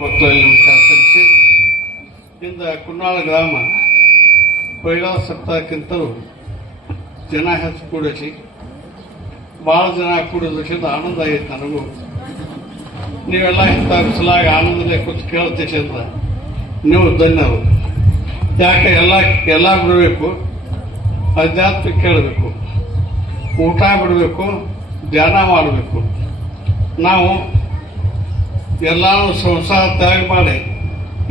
ಮಕ್ಕಳಲ್ಲಿ ವಿಚಾರಿಸಿ ಇಂದ ಕುನ್ನಾಳ ಗ್ರಾಮ ಪೈಲಾ ಸಪ್ತಾಹಕ್ಕಿಂತಲೂ ಜನ ಹೆಚ್ಚು ಕೂಡಲಿ ಭಾಳ ಜನ ಕೂಡೋದಕ್ಕಿಂತ ಆನಂದ ಆಗೈತೆ ನನಗೂ. ನೀವೆಲ್ಲ ಇಂಥ ಬಿಸಲಾಗಿ ಆನಂದಲೇ ಕೂತು ಕೇಳ್ತೀವಿ ಅಂತ ನೀವು ಧನ್ಯರು. ಯಾಕೆ ಎಲ್ಲ ಬಿಡಬೇಕು, ಅಧ್ಯಾತ್ಮ ಕೇಳಬೇಕು, ಊಟ ಬಿಡಬೇಕು, ಧ್ಯಾನ ಮಾಡಬೇಕು. ನಾವು ಎಲ್ಲರೂ ಸಂಸಾರ ತ್ಯಾಗ ಮಾಡಿ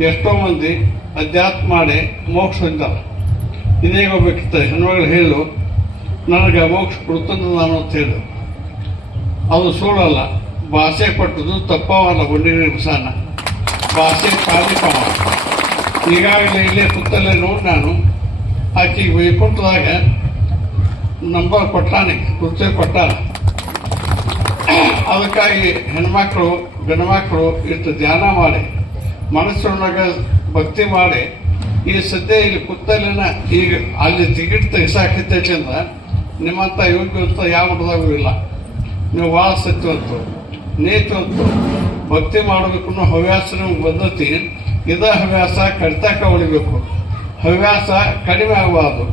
ಎಷ್ಟೋ ಮಂದಿ ಅಧ್ಯಾತ್ಮ ಮಾಡಿ ಮೋಕ್ಷ ಹೊಂದಾರೆ. ಇದೀಗ ಹೋಗ್ಬೇಕಿತ್ತು ಹೆಣ್ಮಗಳು ಹೇಳು ನನಗೆ ಮೋಕ್ಷ ಕೊಡ್ತಂದು ನಾನು ಅಂತ ಹೇಳು. ಅದು ಸುಳ್ಳಲ್ಲ. ಭಾಷೆ ಕೊಟ್ಟದ್ದು ತಪ್ಪವಲ್ಲ. ಗುಂಡಿನ ವಿಷಾನ ಭಾಷೆ ಪಾಲಿಕವ. ಈಗಾಗಲೇ ಇಲ್ಲೇ ಕುತ್ತಲ್ಲೇ ನೋಡಿ ನಾನು ಆಕೆಗೆ ವೈಕುಂಠದಾಗ ನಂಬರ್ ಕೊಟ್ಟಾನೆ, ಕುರ್ಚಿ ಕೊಟ್ಟಾನ. ಅದಕ್ಕಾಗಿ ಹೆಣ್ಮಕ್ಳು ಗಂಡು ಮಕ್ಕಳು ಇಷ್ಟು ಧ್ಯಾನ ಮಾಡಿ ಮನಸ್ಸೊಳಗ ಭಕ್ತಿ ಮಾಡಿ ಈ ಸದ್ಯ ಇಲ್ಲಿ ಕುತ್ತಲಿನ ಈಗ ಅಲ್ಲಿ ಟಿಕೆಟ್ ತೆಗಿಸಾಕೈತೈತಿ ಅಂತ ನಿಮ್ಮಂಥ ಯೋಗ್ಯವಂತ ಯಾವ ಮಠದಾಗೂ ಇಲ್ಲ. ನೀವು ಭಾಳ ಸತ್ಯವಂತು ನೀತಿವಂತು. ಭಕ್ತಿ ಮಾಡೋದಕ್ಕೂ ಹವ್ಯಾಸ ನಿಮ್ಗೆ ಬಂದತಿ. ಇದ ಹವ್ಯಾಸ ಕಡಿತಕ್ಕ ಉಳಿಬೇಕು. ಹವ್ಯಾಸ ಕಡಿಮೆ ಆಗಬಾರ್ದು.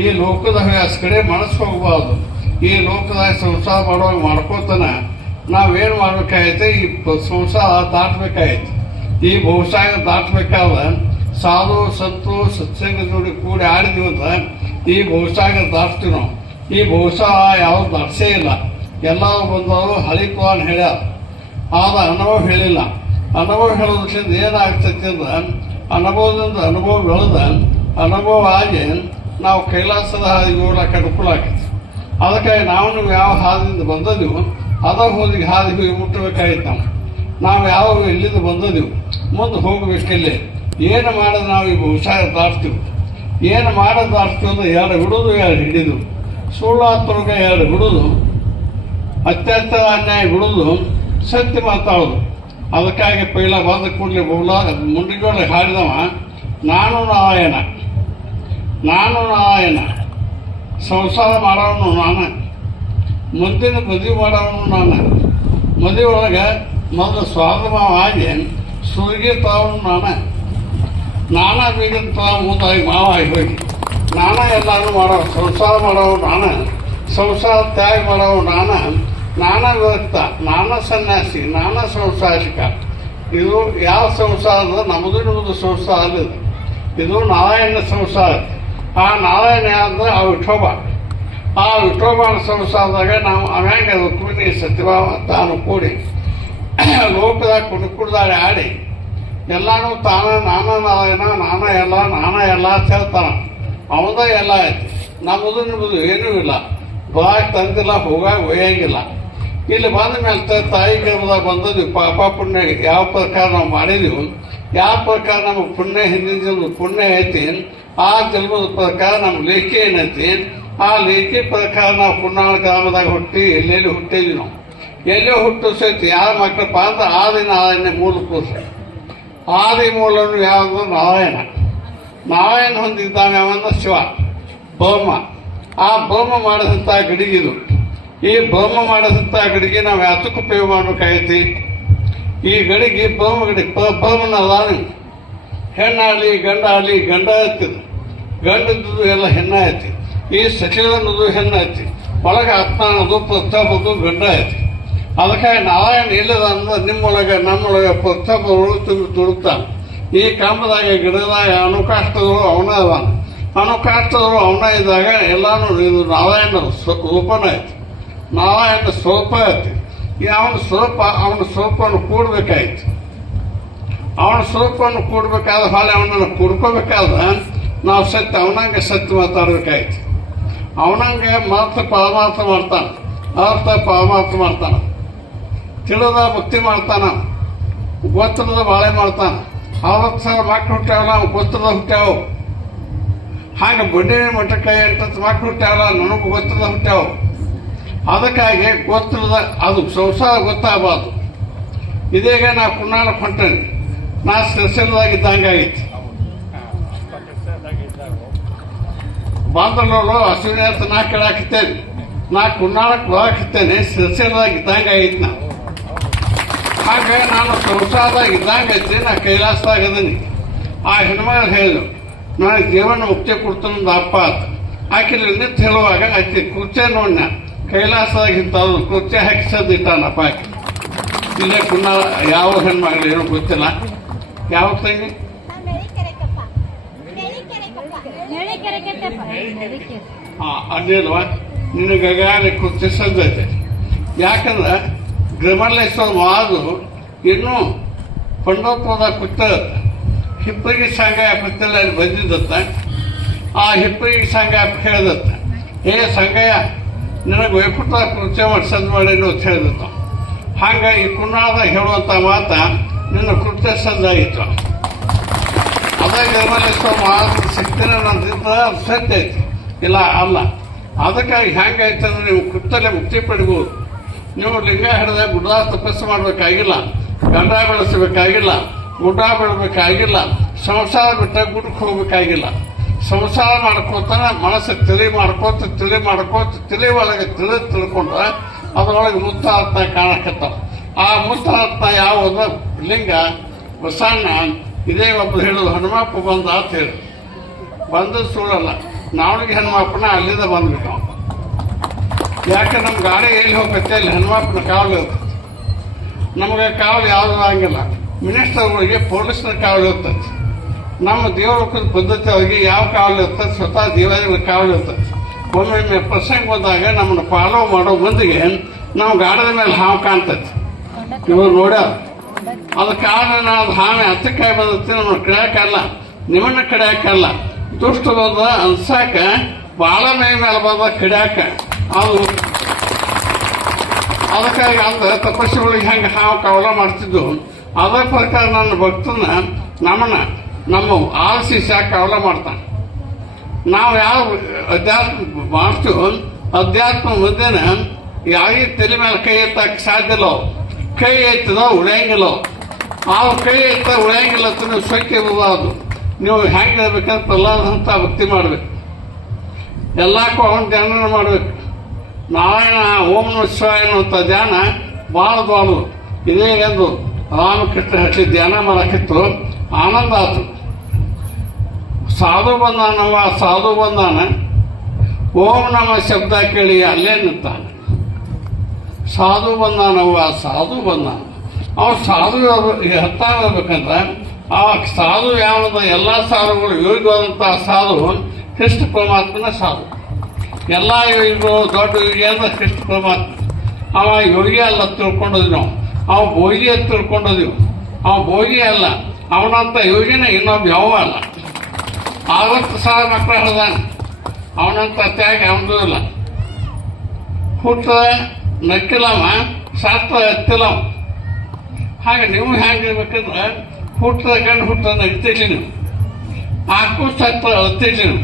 ಈ ಲೋಕದ ಹವ್ಯಾಸ ಕಡೆ ಮನಸ್ಸು ಹೋಗಬಾರ್ದು. ಈ ಲೋಕದಾಗ ಸಂಸಾರ ಮಾಡುವಾಗ ಮಾಡ್ಕೋತಾನ ನಾವೇನು ಮಾಡ್ಬೇಕಾಗೈತೆ, ಈ ಸಂಸಾರ ದಾಟಬೇಕಾಗೈತೆ. ಈ ಬಹುಶಾಗ ದಾಟಬೇಕಾದ್ರೆ ಸಾಧು ಸಂತು ಸತ್ಸಂಗ ಜೋಡಿ ಕೂಡಿ ಆಡಿದೀವಂತ ಈ ಬಹುಶಾಗ ದಾಟ್ತೀವಿ ನಾವು. ಈ ಬಹುಶಃ ಯಾವುದು ದಾಟ್ಸೇ ಇಲ್ಲ. ಎಲ್ಲರೂ ಬಂದವರು ಹಳಿ ಪುರಾಣ ಹೇಳ್ಯಾರ, ಆದ ಅನುಭವ ಹೇಳಿಲ್ಲ. ಅನುಭವ ಹೇಳೋದ್ರಿಂದ ಏನಾಗ್ತೈತಿ ಅಂದ್ರೆ ಅನುಭವದಿಂದ ಅನುಭವ ಬೆಳೆದ ಅನುಭವ ಆಗಿ ನಾವು ಕೈಲಾಸದ ಹಾದಿಗೆ ಹೋಗ್ಲಾಕ ಅನುಕೂಲ ಆಕೈತಿ. ಅದಕ್ಕಾಗಿ ನಾವು ಯಾವ ಹಾದಿಯಿಂದ ಬಂದದೀವು ಅದ ಹೋದಿಗೆ ಹಾದಿ ಹೋಗಿ ಮುಟ್ಟಬೇಕಾಗಿತ್ತು. ನಾವು ಯಾವ ಎಲ್ಲಿಂದ ಬಂದದೀವು ಮುಂದೆ ಹೋಗಬೇಕಿಲ್ಲೇ. ಏನು ಮಾಡೋದು ನಾವು ಈ ಬಹುಶಃ ದಾಟ್ತೀವಿ. ಏನು ಮಾಡೋದು ದಾಟ್ತೀವಿ ಅಂದ್ರೆ ಎರಡು ಬಿಡೋದು ಎರಡು ಹಿಡಿದು, ಸುಳ್ಳಾತ್ರೊಳಗೆ ಎರಡು ಬಿಡೋದು, ಅತ್ಯಾಚಾರ ಅನ್ಯಾಯ ಬಿಡೋದು, ಸತ್ಯ ಮಾತಾಡೋದು. ಅದಕ್ಕಾಗಿ ಪೈಲ ಬಂದ ಕೂಡಲೇ ಮುಂಡಿಗೋಡೆ ಹಾಡಿದವ ನಾನು ನಾರಾಯಣ, ನಾನು ನಾರಾಯಣ, ಸಂಸಾರ ಮಾಡೋನು ನಾನು, ಮುಂದಿನ ಮದುವೆ ಮಾಡೋನು ನಾನು, ಮದುವೆ ಒಳಗೆ ಮೊದಲು ಸ್ವಾತಮಾವಾಗಿ ಸುರಿಗೆ ತವನು ನಾನಾ ಬೀಗಿನ ತವ ಮುಂದಾಗಿ ಮಾವಾಗಿ ಹೋಗಿ ಎಲ್ಲರೂ ಮಾಡೋ ಸಂಸಾರ ಮಾಡೋವು ನಾನು, ಸಂಸಾರ ತ್ಯಾಗ ಮಾಡೋವು ನಾನಾ ವಿರಕ್ತ, ನಾನಾ ಸನ್ಯಾಸಿ, ನಾನಾ ಸಂಸಾರಿಕ. ಇದು ಯಾವ ಸಂಸಾರ ಅಂದ್ರೆ ನಮ್ಮದು ನಿಮ್ಮದು ಸಂಸಾರ ಅಲ್ಲಿದೆ. ಇದು ನಾರಾಯಣ ಸಂಸಾರ. ಆ ನಾರಾಯಣ ಅಂದ್ರೆ ಆ ವಿಠೋಬ. ಆ ವಿಠೋಬನ ಸಂಸಾರದಾಗ ನಾವು ಅಮ್ಯಾಂಗ ರುಕ್ಮಿಣಿ ಸತ್ಯಭಾವ ತಾನು ಕೂಡಿ ಲೋಕದಾಗ ಕುಡ್ದಾಗ ಆಡಿ ಎಲ್ಲಾನು ತಾನ ನಾನಾ ನಾರಾಯಣ, ನಾನಾ ಎಲ್ಲ ಅಂತ ಹೇಳ್ತಾನ. ಅವದ ಎಲ್ಲ ಐತಿ. ನಮ್ಮದು ನಿಮ್ಮದು ಏನೂ ಇಲ್ಲ. ಬರಾಗ ತಂದಿಲ್ಲ, ಹೋಗಾಗ ಒಯ್ಯಂಗಿಲ್ಲ. ಇಲ್ಲಿ ಬಂದ ಮೇಲೆ ತಾಯಿ ಗರ್ಭದಾಗ ಬಂದದ್ವಿ. ಪಾಪ ಪುಣ್ಯ ಯಾವ ಪ್ರಕಾರ ನಾವು ಮಾಡಿದೀವಿ, ಯಾವ ಪ್ರಕಾರ ನಮ್ಮ ಪುಣ್ಯ ಹಿಂದಿನ ಜನ್ಮದ ಪುಣ್ಯ ಐತಿ, ಆ ಜನ್ಮದ ಪ್ರಕಾರ ನಮ್ಮ ಲೇಖಿ ಏನೈತಿ, ಆ ಲೇಖಿ ಪ್ರಕಾರ ನಾವು ಪುಣ್ಯಾಳ ಗ್ರಾಮದಾಗ ಹುಟ್ಟಿ ಎಲ್ಲೆಲ್ಲಿ ಹುಟ್ಟಿದ್ವಿ. ನಾವು ಎಲ್ಲೇ ಹುಟ್ಟು ಸಹಿತ ಯಾರ ಮಕ್ಕಳಪ್ಪ ಅಂದ್ರೆ ಆದಿ ನಾರಾಯಣ ಮೂಲ ಪುರುಷ. ಆದಿ ಮೂಲನು ಯಾವುದು ನಾರಾಯಣ ಹೊಂದಿದ್ದಾನೆ ಅವನ್ನ ಶಿವ ಬ್ರಹ್ಮ. ಆ ಬ್ರಹ್ಮ ಮಾಡಿದಂಥ ಗಡಿಗಿದು. ಈ ಬ್ರಹ್ಮ ಮಾಡಿದಂಥ ಗಡಿಗೆ ನಾವು ಯಾತಕ್ಕೆ ಉಪಯೋಗ ಮಾಡ್ಬೇಕಾಗೈತಿ? ಈ ಗಡಿಗೆ ಬ್ರಹ್ಮ ಗಡಿಗೆ ಬ್ರಹ್ಮನ ಅದಾನೆ. ಹೆಣ್ಣಾಗಲಿ ಗಂಡ ಆಗಲಿ ಗಂಡ ಐತಿದು, ಗಂಡದ್ದು ಎಲ್ಲ ಹೆಣ್ಣ ಐತಿ. ಈ ಸಚಿವ ಅನ್ನೋದು ಹೆಣ್ಣ ಐತಿ. ಒಳಗೆ ಆತ್ಮ ಅನ್ನೋದು ಪ್ರತಾಪದ್ದು ಗಂಡ ಐತಿ. ಅದಕ್ಕಾಗಿ ನಾರಾಯಣ ಇಲ್ಲದ ಅಂದ್ರೆ ನಿಮ್ಮೊಳಗೆ ನಮ್ಮೊಳಗೆ ಪ್ರತಾಪಗಳು ತುಂಬಿ ತುಡುಕ್ತಾನೆ. ಈ ಕಾಮದಾಗ ಗಿಡದಾಗ ಅಣುಕಾಷ್ಟಗಳು ಅವನ ಅದಾನ, ಅಣುಕಾಷ್ಟಗಳು ಅವನ ಇದ್ದಾಗ ಎಲ್ಲಾನು ಇದು ನಾರಾಯಣ ರೂಪನ ಐತಿ, ನಾರಾಯಣ ಸ್ವರೂಪ ಐತಿ. ಅವನ ಸ್ವರೂಪವನ್ನು ಕೂಡ್ಬೇಕಾಯ್ತು. ಅವನ ಸ್ವರೂಪವನ್ನು ಕೂಡ್ಬೇಕಾದ ಹಾಳೆ ಅವನನ್ನು ಕೂಡ್ಕೋಬೇಕಾದ್ರೆ ನಾವು ಅವನಂಗೆ ಸತ್ಯ ಮಾತಾಡ್ಬೇಕಾಯ್ತು. ಅವನಂಗೆ ಮಾತ್ರ ಪರಮಾರ್ಥ ಮಾಡ್ತಾನೆ, ಅರ್ಥ ಪರಮಾರ್ಥ ಮಾಡ್ತಾನೆ. ತಿಳಿದ ಭಕ್ತಿ ಮಾಡ್ತಾನ, ಗೊತ್ತರದ ಬಾಳೆ ಮಾಡ್ತಾನ. 60,000 ಮಕ್ಕಳು ಹುಟ್ಟ್ಯಾವಲ್ಲ, ನಾವು ಗೊತ್ತದ ಹುಟ್ಟ್ಯಾವು. ಹಾಗೆ ಬಡ್ಡಿನ ಮಠಕ್ಕೆ 8 ಮಕ್ಕಳು ಹುಟ್ಟ್ಯಾವಲ್ಲ, ನನಗೂ ಗೊತ್ತದ ಹುಟ್ಟ್ಯಾವು. ಅದಕ್ಕಾಗಿ ಗೊತ್ತದ ಅದು ಸಂಸಾರ ಗೊತ್ತಾಗಬಾರ್ದು. ಇದೀಗ ನಾ ಪುಣ್ಯಾಳಕ್ಕೆ ಹೊಂಟೇನೆ. ನಾ ಸಿರಿಸಿಲ್ಲದಾಗಿದ್ದಂಗಾಗಿತ್ತು. ಬಾಂಧವ್ರು ಅಶ್ವಿನಿ ಅಂತ ನಾ ಕೇಳಾಕಿತ್ತೇನೆ. ನಾ ಕುನ್ನಾಳಕ್ಕೆ ಬರಾಕಿತ್ತೇನೆ. ಸಿರಿಸಿಲ್ಲದಾಗಿದ್ದಂಗಾಗಿತ್ತು. ನಾ ಹಾಗೆ ನಾನು ಸಂಸಾರದಾಗ ಇದ್ದಂಗೈತಿ ನಾ ಕೈಲಾಸದಾಗ ಅದೀನಿ. ಆ ಹೆಣ್ಮಗಳು ಹೇಳಿದ್ರು ನನಗೆ ಜೀವನ ಮುಕ್ತಿ ಕೊಡ್ತಾನಂದು ಅಪ್ಪ ಅಂತ. ಆಕೆ ನಿಂತು ಹೇಳುವಾಗ ಆಕೆ ಕುರ್ಚೆ ನೋಡ್ನ ಕೈಲಾಸದಾಗ ಇಂಥವ್ರು ಕುರ್ಚೆ ಹಾಕಿಸೋದಿಟ್ಟಾನಪ್ಪ ಆಕೆ. ಇಲ್ಲೇ ಪುನಃ ಯಾವ ಹೆಣ್ಮಗಳು ಏನೋ ಗೊತ್ತಿಲ್ಲ. ಯಾವ ತಂಗಿ ಅದೇಲ್ವಾ ನಿನಗಾಗಲೇ ಕುರ್ಚಿ ಸದ್ದೈತೆ. ಯಾಕಂದ್ರೆ ಗಮಲೇಶ್ವರ ಮಾದು ಇನ್ನೂ ಪಂಡೋಪುರದ ಕುತ್ತ ಹಿಪ್ಪರಿಗೆ ಸಂಘ ಪತ್ತಿಲ್ಲ ಅಲ್ಲಿ ಬಂದಿದ್ದತ್ತ. ಆ ಹಿಪ್ಪರಿಗೆ ಸಂಘ ಹೇಳಿದತ್ತ, ಹೇ ಸಂಘಯ್ಯ ನಿನಗೆ ವೈಕುಂಠ ಕುರ್ಚಿ ಮಾಡಿ ಮಾಡೇನು ಅಂತ ಹೇಳಿದತ್ತ. ಹಂಗೆ ಈ ಕುನ್ನಾದಾಗ ಹೇಳುವಂಥ ಮಾತ ನಿನ್ನ ಕೃತ್ಯ ಸದ್ದಾಗಿತ್ತು. ಅದಾಗ ಗಮಲೇಶ್ವರ ಮಾದ ಶಕ್ತಿನ ನಂತಿದ್ದ ಸತ್ಯ ಐತಿ, ಇಲ್ಲ ಅಲ್ಲ. ಅದಕ್ಕಾಗಿ ಹೆಂಗಾಯ್ತು ಅಂದ್ರೆ ನೀವು ಕೃತ್ಯಲ್ಲೇ ಮುಕ್ತಿ ಪಡಿಬೋದು. ನೀವು ಲಿಂಗ ಹಿಡಿದ ಗುಡ್ಡ ತಪಸ್ಸು ಮಾಡಬೇಕಾಗಿಲ್ಲ, ಗಂಡ ಬೆಳೆಸಬೇಕಾಗಿಲ್ಲ, ಗುಡ್ಡ ಬೆಳಬೇಕಾಗಿಲ್ಲ, ಸಂಸಾರ ಬಿಟ್ಟ ಗುಡ್ಡಕ್ಕೆ ಹೋಗ್ಬೇಕಾಗಿಲ್ಲ. ಸಂಸಾರ ಮಾಡ್ಕೋತಾನೆ ಮನಸ್ಸು ತಿಳಿ ಒಳಗೆ ತಿಳ್ಕೊಂಡ್ರೆ ಅದರೊಳಗೆ ಮುತ್ತಾತ್ಮ ಕಾಣಕತ್ತಾವ. ಆ ಮುತ್ತಾತ್ಮ ಯಾವುದು ಲಿಂಗ ಬಸಣ್ಣ. ಇದೇ ಒಬ್ಬರು ಹೇಳೋದು ಹನುಮಪ್ಪ ಬಂದ ಅಂತ ಹೇಳಿ ಬಂದು ಸುಳ್ಳಲ್ಲ. ನಾವಳಿಗೆ ಹನುಮಪ್ಪನ ಅಲ್ಲಿಂದ ಬಂದ್ಬಿಟ್ಟು. ಯಾಕೆ ನಮ್ಮ ಗಾಡಿ ಎಲ್ಲಿ ಹೋಗುತ್ತೆ ಅಲ್ಲಿ ಹನುಮಪ್ಪನ ಕಾವಲು ಇರ್ತದೆ. ನಮಗೆ ಕಾವಲು ಯಾವುದು ಆಗಿಲ್ಲ. ಮಿನಿಸ್ಟರ್ಗಳಿಗೆ ಪೊಲೀಸ್ನ ಕಾವಲು ಇರ್ತದೆ. ನಮ್ಮ ದೇವರ ಪದ್ಧತಿ ಅವ್ರಿಗೆ ಯಾವ ಕಾವಲು ಇರ್ತದೆ, ಸ್ವತಃ ದೇವರ ಕಾವಲು ಇರ್ತದೆ. ಒಮ್ಮೊಮ್ಮೆ ಪ್ರಸಂಗ ಬಂದಾಗ ನಮ್ಮನ್ನು ಫಾಲೋ ಮಾಡೋ ಮಂದಿಗೆ ನಾವು ಗಾಡದ ಮೇಲೆ ಹಾವು ಕಾಣ್ತೈತಿ. ಇವರು ನೋಡ್ಯಾರ. ಅದ ಕಾರಣ ನಾವು ಹಾವೆ ಹತ್ತಕಾಯಿ ಬಂದೈತಿ, ನಮ್ಮನ್ನು ಕಡಿಯಾಕಲ್ಲ, ನಿಮ್ಮನ್ನ ಕಡಿಯಾಕಲ್ಲ. ದುಷ್ಟ ಬಂದ ಅನ್ಸಾಕ ಬಾಳ ಮೈ ಮೇಲೆ ಬಂದ ಕಡಿಯಾಕ ಅದು. ಅದಕ್ಕಾಗಿ ಅಂದ್ರೆ ತಪಸ್ಸುಗಳಿಗೆ ಹೆಂಗೆ ಹಾವು ಕಾವಲ ಮಾಡ್ತಿದ್ದು ಅದೇ ಪ್ರಕಾರ ನನ್ನ ಭಕ್ತನ ನಮ್ಮ ಆಲಸಿ ಸಾಕ ಕಾವಲ ಮಾಡ್ತಾನೆ. ನಾವು ಯಾವ ಅಧ್ಯಾತ್ಮ ಮಾಡ್ತೀವೋ ಅಧ್ಯಾತ್ಮ ಮುಂದೆನ ಯಾರಿಗೆ ತಲೆ ಮೇಲೆ ಕೈ ಎತ್ತಕ್ಕೆ ಸಾಧ್ಯ ಇಲ್ಲ. ಕೈ ಎತ್ತದ ಉಳಿಯಂಗಿಲ್ಲ. ಆ ಕೈ ಎತ್ತ ಉಳಿಯಂಗಿಲ್ಲ ಅಂತ ನೀವು ಸ್ವಚ್ಛ ಅದು. ನೀವು ಹೆಂಗೆ ಇರ್ಬೇಕಂತ ಪ್ರಹ್ಲಾದಂತ ಭಕ್ತಿ ಮಾಡ್ಬೇಕು. ಎಲ್ಲಕ್ಕೂ ಅವನ ಧ್ಯಾನ ಮಾಡ್ಬೇಕು. ನಾರಾಯಣ ಓಂ ನಮಃ ಶಿವಾಯ ಅನ್ನುವಂಥ ಧ್ಯಾನ ಭಾಳ ದೊಡ್ಡದು. ಇದೇ ಎಂದು ರಾಮಕೃಷ್ಣ ಹಚ್ಚಿ ಧ್ಯಾನ ಮಾಡಕ್ಕಿತ್ತು. ಆನಂದ ಆತು. ಸಾಧು ಬಂದಾನ ಓಂ ನಮ ಶಬ್ದ ಕೇಳಿ ಅಲ್ಲೇ ನಿಂತಾನೆ. ಸಾಧು ಬಂದಾನ. ಅವ ಸಾಧು ಹತ್ತಾಗ ಹೋಗ್ಬೇಕಂದ್ರೆ ಆ ಸಾಧು ಯಾವ್ದ ಎಲ್ಲ ಸಾಧುಗಳು ಯೋಗಿವಾದಂತಹ ಸಾಧು ಕೃಷ್ಣ ಪರಮಾತ್ಮನ ಸಾಧು. ಎಲ್ಲ ಯೋಗಿಗಳು ದೊಡ್ಡ ಯೋಗಿ ಅಂದ್ರೆ ಕೃಷ್ಣ ಪರಮಾತ್ಮ. ಅವ ಯೋಗಿ ಅಲ್ಲ ತಿಳ್ಕೊಂಡೋದ್ವಿ ನಾವು. ಅವ ಭೋಗಿ ಅಂತ ತಿಳ್ಕೊಂಡೋದಿವು. ಅವ ಭೋಗಿ ಅಲ್ಲ, ಅವನಂತ ಯೋಗಿನ ಇನ್ನೊಬ್ಬ ಯಾವ ಅಲ್ಲ. 60,000 ಮಕ್ಕಳು ಹಡ್ದಾನ. ಅವನಂತ ತ್ಯಾಗ ಅವನದು ಇಲ್ಲ. ಹುಟ್ಟ ನಕ್ಕಿಲ್ಲವ, ಸತ್ತ ಎತ್ತಿಲ್ಲವ. ಹಾಗೆ ನೀವು ಹೆಂಗಿರ್ಬೇಕಂದ್ರೆ ಹುಟ್ಟದ ಗಂಡು ಹುಟ್ಟದ ನಗ್ತಿರ್ಲಿ ನೀವು, ಆಕು ಸತ್ತ ಅತ್ತಿರ್ಲಿ ನೀವು.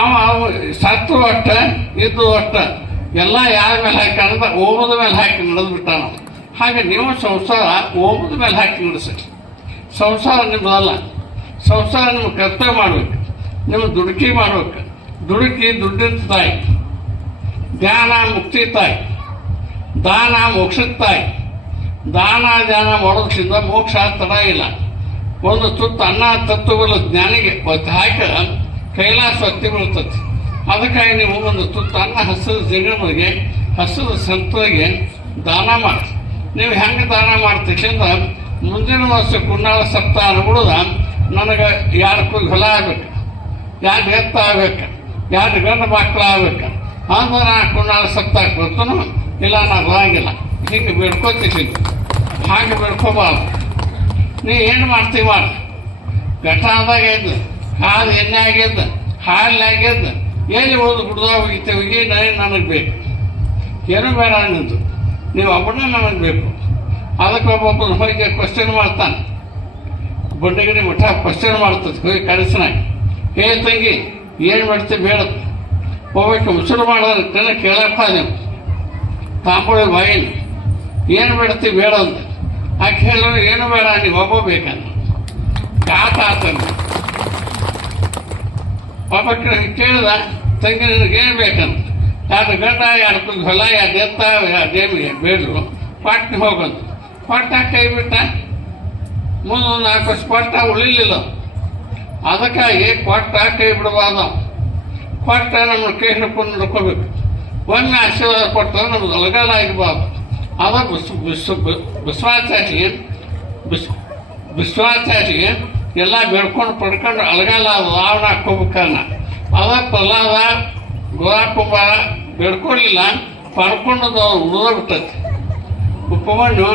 ಅವ ಸತ್ತು ಒಟ್ಟ ಇದ್ದು ಒಟ್ಟ ಎಲ್ಲ ಯಾರ ಮೇಲೆ ಹಾಕಿ ಅನ್ನದ ಓಮದ ಮೇಲೆ ಹಾಕಿ ನಡೆದ್ಬಿಟ್ಟ ನಾವು. ಹಾಗೆ ನೀವು ಸಂಸಾರ ಓಮದ ಮೇಲೆ ಹಾಕಿ ನಡೆಸಿ. ಸಂಸಾರ ನಿಮ್ಮದಲ್ಲ. ಸಂಸಾರ ನಿಮ್ಮ ಕರ್ತವ್ಯ ಮಾಡ್ಬೇಕು, ನಿಮ್ಮ ದುಡುಕಿ ಮಾಡ್ಬೇಕು. ದುಡುಕಿ ದುಡ್ಡಿನ ತಾಯಿ, ಧ್ಯಾನ ಮುಕ್ತಿ ತಾಯಿ, ದಾನ ಮೋಕ್ಷದ ತಾಯಿ. ದಾನ ಧ್ಯಾನ ಮಾಡೋದ್ರಿಂದ ಮೋಕ್ಷ ತಡ ಇಲ್ಲ. ಒಂದು ತುತ್ತು ಅನ್ನ ತತ್ವಗಳ ಜ್ಞಾನಿಗೆ ಒತ್ತು ಹಾಕಿ ಕೈಲಾಸ ಒತ್ತಿ ಬೀಳ್ತದೆ. ಅದಕ್ಕಾಗಿ ನೀವು ಒಂದು ತುತ್ತು ಅನ್ನ ಹಸದ ಜಗಮಗೆ, ಹಸದ ಸಂತರಿಗೆ ದಾನ ಮಾಡಿ. ನೀವು ಹೆಂಗೆ ದಾನ ಮಾಡ್ತೀರಿ ಅಂದ್ರೆ ಮುಂದಿನ ವರ್ಷ ಕುನ್ನಾಳ ಸಪ್ತಾಹ ಅನ್ಬಿಡುದ ನನಗೆ 2 ಕುರಿ ಹೊಲ ಆಗ್ಬೇಕು, 2 ಎತ್ತ ಆಗ್ಬೇಕು, 2 ಗಂಡು ಮಕ್ಕಳು ಆಗ್ಬೇಕು ಅಂದ್ರೆ ನಾ ಕುನ್ನಾಳ ಸಪ್ತಾಹ ಕೊಡ್ತಾನು, ಇಲ್ಲ ನಾನು ಬರಂಗಿಲ್ಲ. ಹಿಂಗೆ ಬೇಡ್ಕೋತೀನಿ. ಹಾಗೆ ಬೇಡ್ಕೋಬಾರ್ದು. ನೀ ಏನು ಮಾಡ್ತೀವಿ ಮಾಡಿ. ಘಟಾದಾಗ ಎದ್ದು, ಹಾಲು ಎಣ್ಣೆ ಆಗಿದ್ದು, ಹಾಲಿನಾಗಿದ್ದು, ಎಲ್ಲಿ ಹೋದು ಗುಡ್ದಾಗ ಹೋಗಿತ್ತೇವೆ. ನನಗೆ ಬೇಕು, ಏನೂ ಬೇಡ ನಿಂತು, ನೀವು ಒಬ್ಬನೇ ನನಗೆ ಬೇಕು. ಅದಕ್ಕೆ ಒಬ್ಬೊಬ್ಬರು ಹೋಗಿ ಕ್ವಶನ್ ಮಾಡ್ತಾನೆ. ಬಡ್ಡಗಿರಿ ಮಠ ಕ್ವಶನ್ ಮಾಡ್ತದೆ ಹೋಗಿ ಕನಸಿನಾಗ. ಹೇ ತಂಗಿ ಏನು ಮಾಡ್ತೀವಿ ಬೇಡ ಹೋಗ್ಬೇಕು. ಮುಸುರು ಮಾಡೋದನ್ನ ಕೇಳಪ್ಪ ನೀವು ತಾಂಬೂಳಿ ಬಾಯಿನ ಏನು ಬೇಡ್ತೀವಿ ಬೇಡ ಅಂತ. ಆಕೆ ಹೇಳೋರು ಏನು ಬೇಡ, ನೀವು ಒಬ್ಬ ಬೇಕಂತ ಕಾತ ಆತಂದ. ಒಬ್ಬ ಕೇಳಿದ ತಂಗಿ ನಿನಗೇನು ಬೇಕಂತ. 2 ಗಂಡ 2 ಕುರಿ ಹೊಲ 2 ಎತ್ತ 2 ಎಮ್ಮೆ ಬೇಡರು. ಪಾಟ್ನಿ ಹೋಗಂತ ಕೊಟ್ಟ ಕೈ ಬಿಟ್ಟ, ಮುಂದೊಂದು 4 ವರ್ಷ ಕೊಟ್ಟ ಉಳಿಲಿಲ್ಲ. ಅದಕ್ಕಾಗಿ ಕೊಟ್ಟ ಕೈ ಬಿಡಬಾರ್ದು. ಕೊಟ್ಟ ನಮ್ಮನ್ನು ಕೈ ಹಿಡ್ಕೊಂಡು ನಡ್ಕೋಬೇಕು. ಒಮ್ಮೆ ಆಶೀರ್ವಾದ ಕೊಟ್ಟರೆ ನಮ್ಗೆ ಅಲಗಾಲ ಆಗಿರ್ಬಾರ್ದು. ಅದ ವಿಶ್ವಾಚಾರ್ಯ ಎಲ್ಲ ಬೆಳ್ಕೊಂಡು ಪಡ್ಕೊಂಡು ಅಲಗಾಲ ಲಾವಣ ಹಾಕೋಬೇಕನ್ನ. ಅದ ಪ್ರಹ್ಲಾದ ಗೋರಾಕುಮಾರ ಬೆಳ್ಕೊಳ್ಳಿಲ್ಲ, ಪಡ್ಕೊಂಡದು ಅವ್ರು ಉಳಿದೋಗ್ಬಿಟ್ಟೈತಿ. ಉಪಮನ್ಯು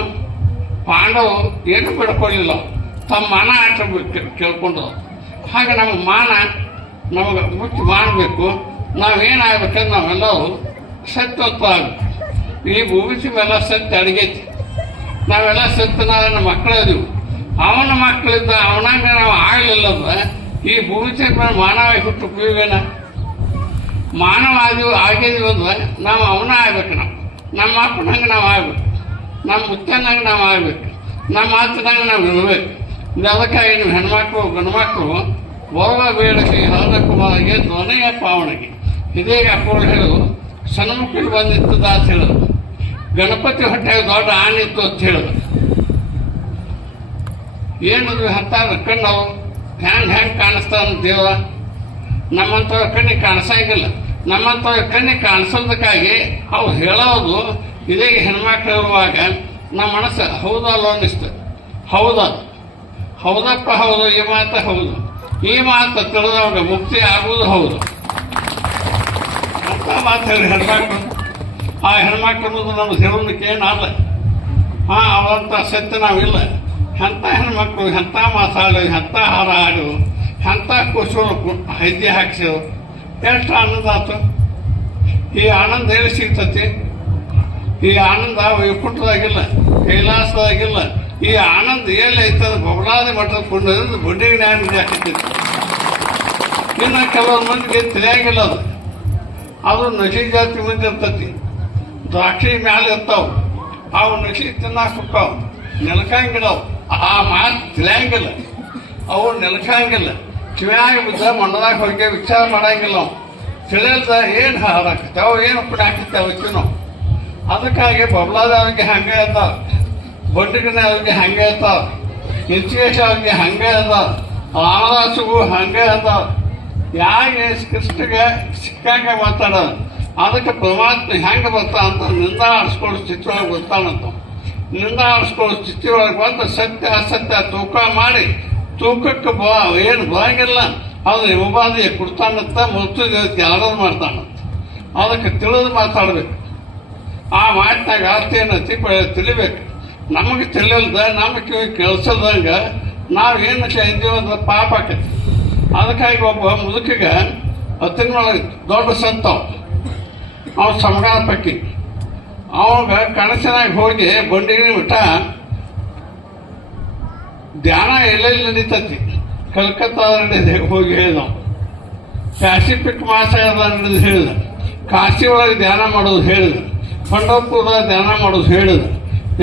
ಪಾಂಡವರು ಏನು ಬೆಳ್ಕೊಳ್ಳಿಲ್ಲ, ತಮ್ಮ ಮಾನ ಆಟ ಕೇಳ್ಕೊಂಡ್ರು. ಹಾಗೆ ನಮ್ಮ ಮಾನ ನಮಗೆ ಮುಚ್ಚಿ ಮಾಡಬೇಕು. ನಾವೇನಾಗಬೇಕಂದ್ರೆ ನಾವೆಲ್ಲರೂ ಸತ್ಯವಂತ ಆಗಬೇಕು. ಈ ಭೂಮಿಸಿ ಮೇಲೆ ಸತ್ಯ ಅಡಿಗೈತಿ. ನಾವೆಲ್ಲ ಸತ್ಯನಾದ ನಮ್ಮ ಮಕ್ಕಳಿದ್ದೀವಿ. ಅವನ ಮಕ್ಕಳಿದ್ದ ಅವನಂಗೆ ನಾವು ಆಗಲಿಲ್ಲಂದ್ರೆ ಈ ಭೂಮಿಸಿ ಮೇಲೆ ಮಾನವಾಗಿ ಹುಟ್ಟು ಉಪಯೋಗನ? ಮಾನವ ಆಗಿದೀವಿ ಅಂದ್ರೆ ನಾವು ಅವನ ಆಗ್ಬೇಕು. ನಮ್ಮ ಅಪ್ಪನಂಗೆ ನಾವು ಆಗ್ಬೇಕು, ನಮ್ಮ ಮುತ್ತನಂಗೆ ನಾವು ಆಗ್ಬೇಕು, ನಮ್ಮ ಮಾತಿನಂಗೆ ನಾವು ಇರಬೇಕು. ಅದಕ್ಕಾಗಿ ನೀವು ಹೆಣ್ಮಕ್ಳು ಗಂಡ್ಮಕ್ಳು ಬರುವ ಬೇಡಕ್ಕೆ ಹರದ ಕುಮಾರಿಗೆ ಧ್ವನಿಯ ಪಾವಣಿಗೆ ಇದೀಗ ಅಪ್ಪಗಳು ಹೇಳೋದು ಸನ್ಮುಖಿಗೆ ಬಂದಿರ್ತದ ಅಂತ ಹೇಳೋದು. ಗಣಪತಿ ಹೊಟ್ಟೆಗೆ ದೊಡ್ಡ ಆನಿತ್ತು ಅಂತ ಹೇಳೋದು. ಏನದು ಹತ್ತಾರ ಕಣ್ಣವು ಹೆಂಗೆ ಕಾಣಿಸ್ತಾವ ದೇವ? ನಮ್ಮಂಥವ್ರ ಕಣ್ಣಿಗೆ ಕಾಣಿಸಂಗಿಲ್ಲ. ನಮ್ಮಂಥವ್ರ ಕಣ್ಣಿಗೆ ಕಾಣಿಸೋದಕ್ಕಾಗಿ ಅವು ಹೇಳೋದು ಇದೀಗ ಹೆಣ್ಮಕ್ಳು ಇರುವಾಗ ನಮ್ಮ ಮನಸ್ಸು ಹೌದಲ್ಲ ಅನ್ನಿಸ್ತು. ಹೌದಪ್ಪ ಹೌದು, ಈ ಮಾತು ಹೌದು, ಈ ಮಾತು ತಿಳಿದವಾಗ ಮುಕ್ತಿ ಆಗುವುದು ಹೌದು ಅಂತ ಮಾತು ಹೇಳಿ ಹೆಣ್ಮಕ್ಳು. ಆ ಹೆಣ್ಮಕ್ಳು ನಮ್ಗೆ ಹೇಳೋದಕ್ಕೆ ಏನಲ್ಲ. ಅವಂಥ ಸತ್ಯ ನಾವಿಲ್ಲ. ಎಂಥ ಹೆಣ್ಮಕ್ಳು ಎಂಥ ಮಾತಾಡು, ಎಂಥ ಹಾರ ಆಡು, ಎಂಥ ಕುಸುರು ಹೆಜ್ಜೆ ಹಾಕ್ಸಿದ್ರು. ಎಷ್ಟು ಆನಂದ ಆಯ್ತು. ಈ ಆನಂದ ಹೇಳಿ ಸಿಗ್ತತಿ. ಈ ಆನಂದ ವೈಕುಂಠದಾಗಿಲ್ಲ, ಕೈಲಾಸದಾಗಿಲ್ಲ. ಈ ಆನಂದ ಎಲ್ಲೈತದ ಬಬಲಾದಿ ಮಠದ ಪುಣ್ಯದಿಂದ ಬಡ್ಡಿಗೆ ನ್ಯಾಯ ಹಾಕೈತಿ. ಇನ್ನು ಕೆಲವೊಂದು ಮಂದಿಗೆ ತಿಳಿಯಾಗಿಲ್ಲ. ಅದು ನಶಿ ಜಾತಿ ಮಂದಿ ಇರ್ತತಿ. ದ್ರಾಕ್ಷಿ ಮ್ಯಾಲೆ ಇರ್ತಾವ, ಅವು ನಶಿ ತಿನ್ನಾಕ ಹೋಗ್ತಾವ, ನೆಲಕಂಗಿಡವು. ಆ ಮಾತು ತಿಳಿಯಂಗಿಲ್ಲ, ಅವು ನೆಲಕಂಗಿಲ್ಲ. ಕಿವ್ಯಾಗ ಬಿದ್ದ ಮಣ್ಣದಾಗ ಹೋಗಿ ವಿಚಾರ ಮಾಡಂಗಿಲ್ಲ. ಅವು ತಿಳಿಯಲ್ದ ಏನು ಹಾರಾಕತ್ತಾವ, ಏನು ಪುಡಿ ಹಾಕಿತ್ತಾವ ನಾವು. ಅದಕ್ಕಾಗಿ ಬಬಲಾದವ್ರಿಗೆ ಹಂಗೆ ಇರ್ತಾವ, ಬಡ್ಡಿಗನ ಅವ್ರಿಗೆ ಹಂಗೆ ಇರ್ತಾವ, ಇಂಚಿಗೇಶ ಅವ್ರಿಗೆ ಹಂಗೆ ಇರ್ತಾವ, ರಾಮದಾಸಿಗೂ ಹಂಗೆ ಇರ್ತಾವ. ಯಾಕೆ ಕೃಷ್ಣಗೆ ಸಿಕ್ಕಂಗೆ ಮಾತಾಡೋದು. ಅದಕ್ಕೆ ಪರಮಾತ್ಮ ಹೆಂಗೆ ಬರ್ತಾ ಅಂತ ನಿಂದ ಆಡಿಸ್ಕೊಳ್ಳೋ ಸ್ಥಿತಿ ಒಳಗೆ ಬರ್ತಾನಂತ. ನಿಂದ ಆಡಿಸ್ಕೊಳ್ಳೋ ಸ್ಥಿತಿ ಒಳಗೆ ಬಂದು ಸತ್ಯ ಅಸತ್ಯ ತೂಕ ಮಾಡಿ ತೂಕಕ್ಕೆ ಏನು ಬರಂಗಿಲ್ಲ ಅದು ಉಪಾಧಿಯ ಕೊಡ್ತಾನಂತ ಮೃತ್ಯು ದೇವತೆ ಯಾರಾದ್ರು ಮಾಡ್ತಾನಂತ. ಅದಕ್ಕೆ ತಿಳಿದು ಮಾತಾಡ್ಬೇಕು. ಆ ಮಾತಿನಾಗ ಅರ್ಥ ಏನತಿ ತಿಳಿಬೇಕು. ನಮಗೆ ತಿಳಿಲ್ದ ನಮ್ಮ ಕಿವಿ ಕೇಳಿಸಲ್ದಂಗೆ ನಾವೇನು ಇದ್ದೀವಂದ್ರೆ ಪಾಪ ಆಕೈತಿ. ಅದಕ್ಕಾಗಿ ಒಬ್ಬ ಮುದುಕಿಗೆ ತಿಂಗಳೊಳಗೆ ದೊಡ್ಡ ಸಂತವ ಅವ ಸಮಗಾರ ಪಕ್ಕಿ. ಅವಾಗ ಕನಸಿನಾಗ ಹೋಗಿ ಬಂಡಿಗೆ ಬಿಟ್ಟ ಧ್ಯಾನ ಎಲ್ಲೆಲ್ಲಿ ನಡೀತತಿ. ಕಲ್ಕತ್ತಾ ಹೋಗಿ ಹೇಳಿದ, ಪ್ಯಾಸಿಫಿಕ್ ಮಹಾಸಾಗರ ನಡೆದು ಹೇಳಿದ, ಕಾಶಿ ಒಳಗೆ ಧ್ಯಾನ ಮಾಡೋದು ಹೇಳಿದ, ಪಂಡರಪುರದಾಗ ಧ್ಯಾನ ಮಾಡೋದು ಹೇಳಿದ.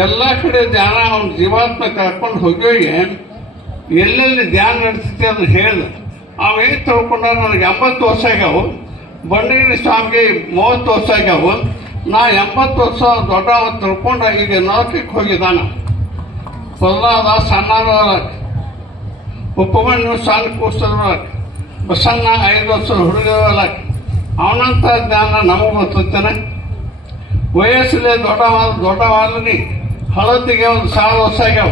ಎಲ್ಲ ಕಡೆ ಧ್ಯಾನ ಅವನ ಜೀವಾತ್ಮ ಕರ್ಕೊಂಡು ಹೋಗಿ ಎಲ್ಲೆಲ್ಲಿ ಧ್ಯಾನ ನಡೀತೈತಿ ಅದನ್ನು ಹೇಳಿದ. ಅವೇನು ತಿಳ್ಕೊಂಡ ನನಗೆ 80 ವರ್ಷ ಆಗ್ಯಾವು, ಬಂಡಗಿರಿ ಸ್ವಾಮಿಗೆ 30 ವರ್ಷ ಆಗ್ಯಾವು. ನಾ 80 ವರ್ಷ ದೊಡ್ಡವ ತಿಳ್ಕೊಂಡು ಈಗ ನರಕಕ್ಕೆ ಹೋಗಿದ್ದಾನ. ಪ್ರಹ್ಲಾದ ಸಣ್ಣವರ, ಉಪಮನ್ಯು ಸಣ್ಣ ಕೂಸ್ತರೊಳಗೆ, ಬಸಣ್ಣ 5 ವರ್ಷದ ಹುಡುಗರೊಳಗೆ. ಅವನಂತ ಜ್ಞಾನ ನಮಗೆ ಬರ್ತೈತೇನೆ. ವಯಸ್ಸಲ್ಲೇ ದೊಡ್ಡವಾದ್ರಿ ಹಳದಿಗೆ 1000 ವರ್ಷ ಆಗ್ಯಾವ.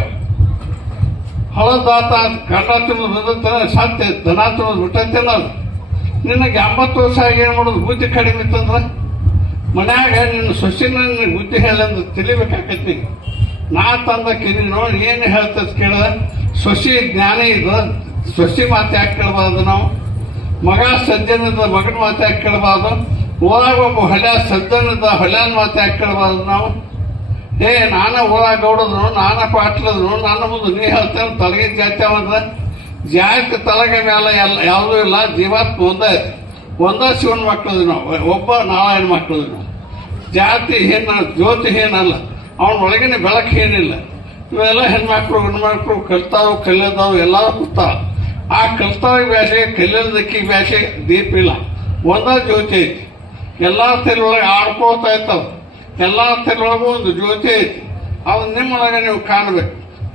ಹಳದಾತ ಗಂಡ ತಿನ್ನೋದು ಬಿಡುತ್ತಾನೆ, ಸಾಧ್ಯ ದನ ತಿನ್ನೋದು ಬಿಟ್ಟೈತೇನ. ನಿನಗೆ 80 ವರ್ಷ ಆಗಿ ಏನು ಮಾಡೋದು? ಬುದ್ಧಿ ಕಡಿಮೆ ಇತ್ತಂದ್ರೆ ಮನ್ಯಾಗ ನಿನ್ನ ಸೊಸಿನ ಬುದ್ಧಿ ಹೇಳಂದ್ರೆ ತಿಳಿಬೇಕಾಕೈತಿ. ನಾ ತಂದ ಕಿರಿ ನೋಡಿ ಏನು ಹೇಳ್ತದೆ ಕೇಳ. ಸೊಸಿ ಜ್ಞಾನಿ ಇದು, ಸೊಸಿ ಮಾತು ಯಾಕೆ ಕೇಳಬಾರ್ದು ನಾವು? ಮಗ ಸಜ್ಜನಿದ್ದ ಮಗನ ಮಾತು ಯಾಕೆ ಕೇಳಬಾರ್ದು? ಊರಾಗ ಒಬ್ಬ ಹೊಳ್ಯ ಸಜ್ಜನಿದ್ದ ಹೊಳ್ಯಾನ ಮಾತು ಯಾಕೆ ಕೇಳಬಾರ್ದು ನಾವು? ನಾನ ಊರಾಗ ಗೌಡದ್ರು, ನಾನ ಪಾಟ್ಲದ್ರು, ನನ್ನ ಮುಂದೆ ನೀ ಹೇಳ್ತೇನೆ ತಲೆಗೆ ಜಾತ್ಯಾವಂದ್ರೆ ಜಾತಿ ತಲೆಗೆ ಮೇಲೆ ಯಾವುದೂ ಇಲ್ಲ. ಜೀವಾತ್ಮ ಒಂದೇ ಶಿವನ ಮಕ್ಕಳದು ನಾವು, ಒಬ್ಬ ನಾರಾಯಣ ಮಕ್ಕಳದು ನಾವು. ಜಾತಿ ಏನ ಜ್ಯೋತಿ ಏನಲ್ಲ, ಅವನ ಒಳಗಿನ ಬೆಳಕು ಏನಿಲ್ಲ. ಇವೆಲ್ಲ ಹೆಣ್ಮಕ್ಳು ಗಂಡ್ಮಕ್ಳು ಕಲ್ತಾವು ಕಲಿಯೋದಾವು ಎಲ್ಲರೂ ಕೂತಾವ. ಆ ಕಲ್ತಾವ ಬ್ಯಾಸೆ ಕಲಿಯೋದಕ್ಕೆ ಬ್ಯಾಸೆ ದೀಪ ಇಲ್ಲ, ಒಂದೇ ಜ್ಯೋತಿ ಐತಿ. ಎಲ್ಲ ತೆಲೊಳಗೆ ಆಡ್ಕೋತಾ ಇರ್ತಾವ. ಎಲ್ಲ ತೆಲೊಳಗೂ ಒಂದು ಜ್ಯೋತಿ ಐತಿ. ಅದು ನಿಮ್ಮೊಳಗೆ ನೀವು ಕಾಣಬೇಕು.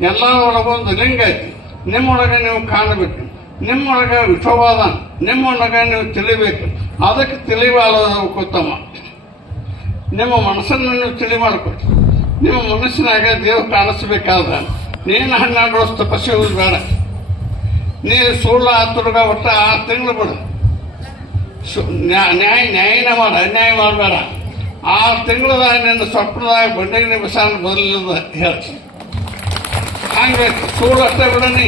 ಎಲ್ಲರೊಳಗೊಂದು ಲಿಂಗ ಐತಿ, ನಿಮ್ಮೊಳಗೆ ನೀವು ಕಾಣಬೇಕು. ನಿಮ್ಮೊಳಗೆ ವಿಶ್ವವಾದ ನಿಮ್ಮೊಳಗೆ ನೀವು ತಿಳಿಬೇಕು. ಅದಕ್ಕೆ ತಿಳಿವಾಳೋದು ಉತ್ತಮ. ನಿಮ್ಮ ಮನಸ್ಸನ್ನು ನೀವು ತಿಳಿ ಮಾಡ್ಕೊಡಿ. ನಿಮ್ಮ ಮನಸ್ಸಿನಾಗ ದೇವ್ರು ಕಾಣಿಸ್ಬೇಕಾದ್ರೆ ನೀನು 12 ವರ್ಷ ತಪಸ್ಸೆ ಬೇಡ. ನೀರು ಸುಳ್ಳು ತುರ್ಗ ಒಟ್ಟು 6 ತಿಂಗಳು ಬಿಡು. ನ್ಯಾಯನ ಮಾಡ, ಅನ್ಯಾಯ ಮಾಡಬೇಡ. 6 ತಿಂಗಳದಾಗ ನಿನ್ನ ಸ್ವಪ್ನದಾಗ ಬಂಡೆಗೆ ನಿಮಿಷಾನ ಬದಲಿದ ಹೇಳಿ ಹಂಗೆ ಸುಳ್ಳು ಅಷ್ಟೇ ಬಿಡ. ನೀ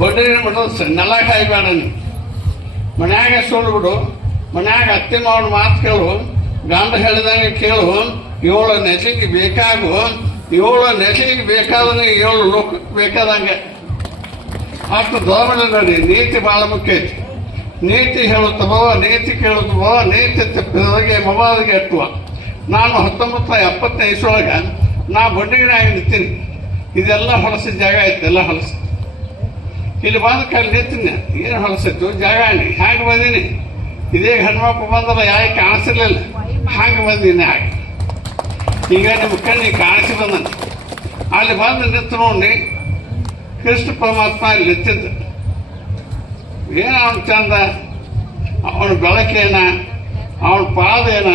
ಬಂಡೆಗೆ ಬಿಡೋದು ನೆಲ ಕಾಯ್ಬೇಡ. ನೀ ಮನ್ಯಾಗ ಸುಳ್ಳು ಬಿಡು. ಮನ್ಯಾಗ ಅತ್ತೆ ಮಾವನ ಮಾತು ಕೇಳು, ಗಂಡ ಹೇಳಿದಂಗೆ ಕೇಳು. 7 ನೆಲೆಗೆ ಬೇಕಾಗು. 7 ನೆಲೆಗೆ ಬೇಕಾದ್ರೆ 7 ಲೋಕಕ್ಕೆ ಬೇಕಾದಂಗೆ ಅಷ್ಟು ದೋಮಲೆ ನೋಡಿ. ನೀತಿ ಭಾಳ ಮುಖ್ಯ ಐತಿ. ನೀತಿ ಹೇಳುತ್ತವೋ, ನೀತಿ ಕೇಳುತ್ತವೋ, ನೀತಿ ತಪ್ಪಿದವರಿಗೆ ಮೊಬೈಲ್ಗೆ ಎಟ್ಟುವ. ನಾನು 1970ನೇ ಇಸ್ರೊಳಗೆ ನಾ ಬಂಡಿಗಿನಾಗ ನಿಂತೀನಿ. ಇದೆಲ್ಲ ಹೊಲಸಿದ ಜಾಗ ಐತಿ, ಎಲ್ಲ ಹೊಲಸ. ಇಲ್ಲಿ ಬಂದ ಕಲ್ಲಿ ನಿಂತೀನಿ. ಏನು ಹೊಲಸಿತ್ತು ಜಾಗ ಹ್ಯಾಂಗೆ ಬಂದೀನಿ. ಇದೇ ಹೆಣ್ಮಕ್ಳು ಬಂದಲ್ಲ ಯಾಕೆ ಕಾಣಿಸಿರ್ಲಿಲ್ಲ, ಹಂಗೆ ಬಂದೀನಿ. ಹಾಗೆ ಈಗ ನಿಮ್ಮ ಕಣ್ಣಿಗೆ ಕಾಣಿಸಿ ಬಂದಂತೆ. ಅಲ್ಲಿ ಬಂದು ನಿಂತು ನೋಡಿ ಕೃಷ್ಣ ಪರಮಾತ್ಮ ಅಲ್ಲಿ ನಿಂತಿದ್ದ. ಏನು ಅವನು ಚಂದ, ಅವನ ಬೆಳಕೇನ, ಅವನ ಪಾದೇನ,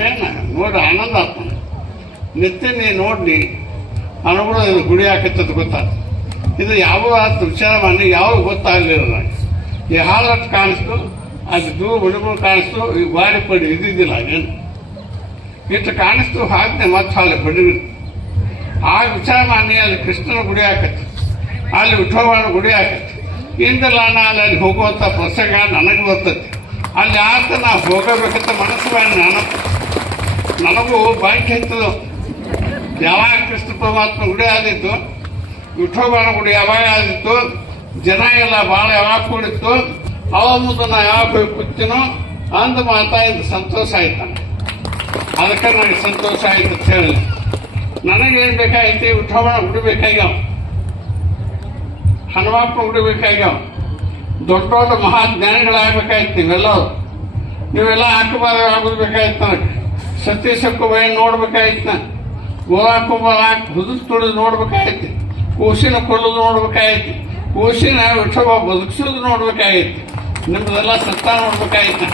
ಏನ ನೋಡಿ ಆನಂದ ಆಗ್ತಾನೆ. ನಿಂತೀನಿ ನೋಡಿ ಅನುಗುಣ ಇದು ಗುಡಿ ಹಾಕತ್ತದ ಗೊತ್ತಾಗ್ತದೆ. ಇದು ಯಾವುದೋ ಆಯ್ತು ವಿಚಾರ ಮಾಡಿ ಯಾವಾಗ ಗೊತ್ತಾಗಲಿಲ್ಲ ನನಗೆ. ಈ ಹಾಲಟ್ಟು ಕಾಣಿಸ್ತು, ಅದು ದೂರ ಹುಡುಗರು ಕಾಣಿಸ್ತು. ಈ ಬಾಡಿ ಪಡಿ ಇದ್ದಿದ್ದಿಲ್ಲ ಏನು ಇಷ್ಟು ಕಾಣಿಸ್ತು. ಹಾಕ್ದೆ ಮತ್ತೆ ಹಾಲೆ ಬಡಿದ್ರು. ಆಗ ವಿಚಾರ ಮಾಡಿ ಅಲ್ಲಿ ಕೃಷ್ಣನ ಗುಡಿ ಹಾಕತ್ತೆ, ಅಲ್ಲಿ ವಿಠೋಬಾನ ಗುಡಿ ಹಾಕತ್ತೆ. ಇಂದಲ್ಲ ನಾನು ಅಲ್ಲಿ ಹೋಗುವಂಥ ಪ್ರಸಂಗ ನನಗೆ ಬರ್ತೈತಿ. ಅಲ್ಲಿ ಆತ ನಾ ಹೋಗಬೇಕಂತ ಮನಸ್ಸು ಮಾಡಿ ನನಗೂ ಬಾಯ್ಕೆ ಇರ್ತದೆ. ಯಾವಾಗ ಕೃಷ್ಣ ಪರಮಾತ್ಮ ಗುಡಿ ಆದಿತ್ತು, ವಿಠೋಬಾನ ಗುಡಿ ಯಾವಾಗ ಆದಿತ್ತು, ಜನ ಎಲ್ಲ ಭಾಳ ಯಾವಾಗ ಕೂಡಿತ್ತು, ಅವ ಮುಂದೆ ನಾ ಯಾವಾಗ ಹೋಗಿ ಕೂತೀನೋ ಅಂದ ಮಾತಾಡಿದ ಸಂತೋಷ ಆಯ್ತು. ಅದಕ್ಕೆ ನನಗೆ ಸಂತೋಷ ಆಯ್ತು ಅಂತ ಹೇಳಿ ನನಗೇನು ಬೇಕಾಯ್ತು, ವಿಠೋಬಾನ ಗುಡಿ ಬೇಕಾಗ್ಯಾವ, ಹನುಮಪ್ಪ ಗುಡಿ ಬೇಕಾಗ್ಯಾವ, ದೊಡ್ಡ ದೊಡ್ಡ ಮಹಾಜ್ಞಾನಿಗಳಾಗಬೇಕಾಯ್ತು. ನೀವೆಲ್ಲ ಹಾಕಬಾರ ಆಗೋದು ಬೇಕಾಯ್ತು. ನನಗೆ ಸತೀಶಕ್ಕೂ ಬಯ ನೋಡ್ಬೇಕಾಯ್ತು. ನಾ ಗೋವಾಕುಂಬ ಹುದುಸ್ ತುಳಿದು ನೋಡ್ಬೇಕಾಯ್ತು. ಕೂಸಿನ ಕೊಲ್ಲೋದು ನೋಡ್ಬೇಕಾಯ್ತು. ಕೂಸಿನ ವಿಠೋಬ ಬದುಕಿಸೋದು ನೋಡ್ಬೇಕಾಗಿತ್ತು. ನಿಮ್ಮದೆಲ್ಲ ಸತ್ತ ನೋಡ್ಬೇಕಾಯ್ತು.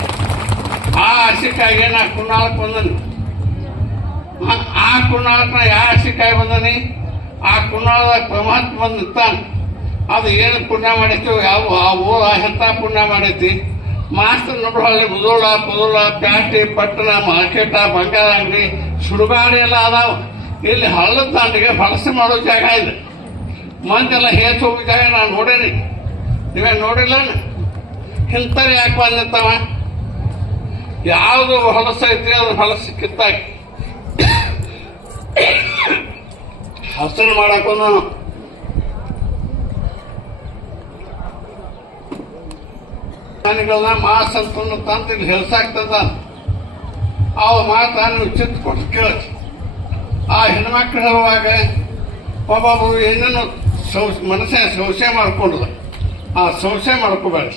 ಆ ಆಸೆಕಾಗಿ ನಾ ಕುನ್ನಾಳಕ್ಕೆ ಬಂದನಿ. ಆ ಕುನ್ನಾಳಕ್ಕೆ ನಾ ಯಾವ ಆಸೆಕಾಗಿ ಬಂದನಿ, ಆ ಕುನ್ನಾಳದಾಗ ಪರಮಾತ್ಮ ಬಂದು ನಿಂತಾನೆ. ಅದು ಏನು ಪುಣ್ಯ ಮಾಡೈತಿ, ಯಾವ ಆ ಊರ ಎಂಥ ಪುಣ್ಯ ಮಾಡೈತಿ. ಮಾಸ್ತರ್ ನೋಡ್ರಿ ಮುದೋಳ ಪದೋಳ ಪ್ಯಾಟಿ ಪಟ್ಟಣ ಮಾರ್ಕೆಟ ಬಂಗಾರ ಅಂಗಡಿ ಸುಡುಗಾಡಿ ಎಲ್ಲ ಅದಾವ. ಇಲ್ಲಿ ಹಳ್ಳದ ದಾಂಡಿಗೆ ಫಲಸೆ ಮಾಡೋ ಜಾಗ ಇದೆ. ಮಂದೆಲ್ಲ ಹೇತ್ ಹೋಗೋ ಜಾಗ ನಾನು ನೋಡೇನಿ, ನೀವೇ ನೋಡಿಲ್ಲ. ಇಂಥವ್ರು ಯಾಕೆ ಬಂದಿರ್ತಾವ? ಯಾವುದು ಹೊಲಸ ಐತಿ ಅದು ಹೊಲಸ ಕಿತ್ತಾಕಿ ಹಸರು ಮಾಡಾಕೊಂಡು ಮಾಸ್ ಅಂತ ತಂತ ಇಲ್ಲಿ ಹೇಳ್ಸಾಕ್ತದ. ಅವ ಮಾತ ನೀವು ಚಿತ್ತ ಕೊಟ್ಟು ಕೇಳಿ. ಆ ಹೆಣ್ಮಕ್ಳು ಹೇಳುವಾಗ ಒಬ್ಬೊಬ್ಬರು ಏನೇನು ಮನಸ್ಸಿನ ಸಂಶಯ ಮಾಡ್ಕೊಂಡದ. ಆ ಸಂಶಯ ಮಾಡ್ಕೋಬೇಡ.